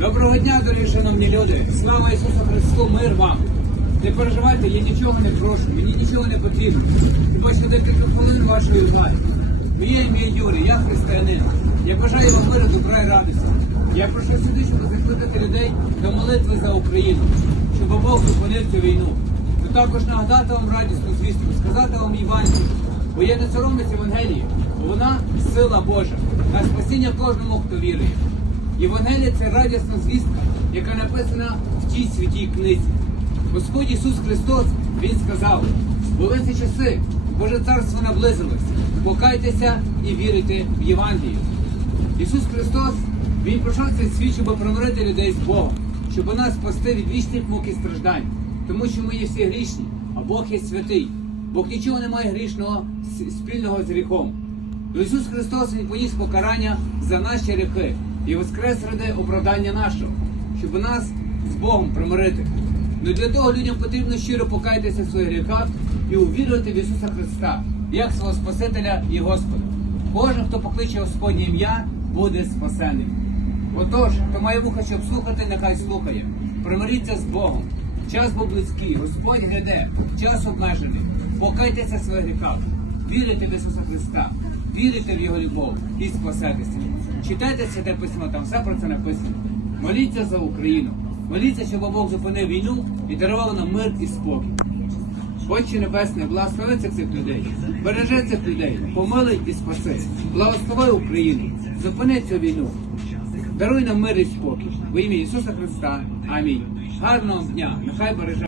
Доброго дня, дорогі шановні люди! Слава Ісусу Христу, мир вам! Не переживайте, я нічого не прошу, мені нічого не потрібно. Що декілька хвилин вашої уваги. Моє ім'я Юрій, я християнин. Я бажаю вам миру, добра і радості. Я прошу сюди, щоб закликати людей до молитви за Україну, щоб Бог зупинив цю війну. То також нагадати вам радісну звістку, сказати вам Євангелію. Бо я не соромлюсь Євангелії, бо вона сила Божа на спасіння кожному, хто вірує. Євангелія це радісна звістка, яка написана в тій святій книзі. Господь Ісус Христос, Він сказав, були ці часи, Боже царство наблизилось, покайтеся і вірите в Євангелію. Ісус Христос, Він пройшов цей світ, щоб примирити людей з Богом, щоб нас спасти від вічних мук і страждань, тому що ми є всі грішні, а Бог є святий. Бог нічого не має грішного спільного з гріхом. Ісус Христос Він поніс покарання за наші гріхи і воскрес ради оправдання нашого, щоб нас з Богом примирити. Ну для того людям потрібно щиро покаятися в своїх гріхах і увірувати в Ісуса Христа як свого Спасителя і Господа. Кожен, хто покличе Господнє ім'я, буде спасений. Отож, хто має вуха, щоб слухати, нехай слухає. Примиріться з Богом. Час був близький, Господь гряде, час обмежений. Покайтеся в своїх гріхах, вірите в Ісуса Христа, вірите в Його любов і спасетеся. Читайте святе письмо, там все про це написано. Моліться за Україну. Моліться, щоб Бог зупинив війну і дарував нам мир і спокій. Отче Небесне, благослови цих людей, бережи цих людей, помилуй і спаси. Благослови Україну, зупини цю війну. Даруй нам мир і спокій. Во ім'я Ісуса Христа. Амінь. Гарного дня. Нехай береже.